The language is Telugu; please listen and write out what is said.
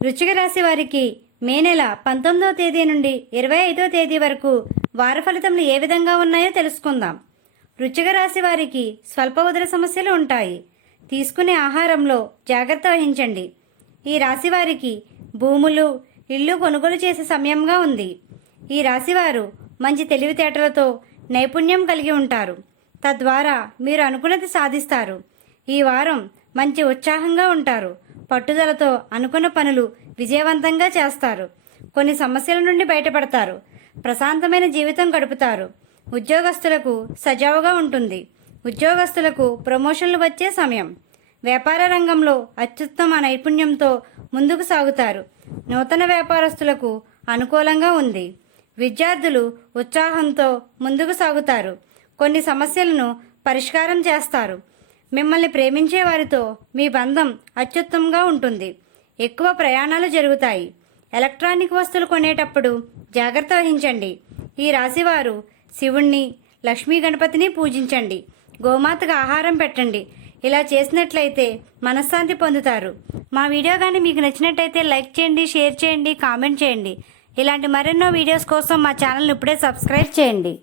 వృశ్చిక రాశి వారికి మే నెల 19వ తేదీ నుండి 25వ తేదీ వరకు వార ఫలితములు ఏ విధంగా ఉన్నాయో తెలుసుకుందాం. వృశ్చిక రాశి వారికి స్వల్ప ఉదర సమస్యలు ఉంటాయి. తీసుకునే ఆహారంలో జాగ్రత్త వహించండి. ఈ రాశి వారికి భూములు, ఇల్లు కొనుగోలు చేసే సమయంగా ఉంది. ఈ రాశివారు మంచి తెలివితేటలతో నైపుణ్యం కలిగి ఉంటారు. తద్వారా మీరు అనుకున్నది సాధిస్తారు. ఈ వారం మంచి ఉత్సాహంగా ఉంటారు. పట్టుదలతో అనుకున్న పనులు విజయవంతంగా చేస్తారు. కొన్ని సమస్యల నుండి బయటపడతారు. ప్రశాంతమైన జీవితం గడుపుతారు. ఉద్యోగస్తులకు సజావుగా ఉంటుంది. ఉద్యోగస్తులకు ప్రమోషన్లు వచ్చే సమయం. వ్యాపార రంగంలో అత్యుత్తమ నైపుణ్యంతో ముందుకు సాగుతారు. నూతన వ్యాపారస్తులకు అనుకూలంగా ఉంది. విద్యార్థులు ఉత్సాహంతో ముందుకు సాగుతారు. కొన్ని సమస్యలను పరిష్కారం చేస్తారు. మిమ్మల్ని ప్రేమించే వారితో మీ బంధం అత్యుత్తమంగా ఉంటుంది. ఎక్కువ ప్రయాణాలు జరుగుతాయి. ఎలక్ట్రానిక్ వస్తువులు కొనేటప్పుడు జాగ్రత్త వహించండి. ఈ రాశివారు శివుణ్ణి, లక్ష్మీ గణపతిని పూజించండి. గోమాతకు ఆహారం పెట్టండి. ఇలా చేసినట్లయితే మనశ్శాంతి పొందుతారు. మా వీడియో కానీ మీకు నచ్చినట్టయితే లైక్ చేయండి, షేర్ చేయండి, కామెంట్ చేయండి. ఇలాంటి మరెన్నో వీడియోస్ కోసం మా ఛానల్ని ఇప్పుడే సబ్స్క్రైబ్ చేయండి.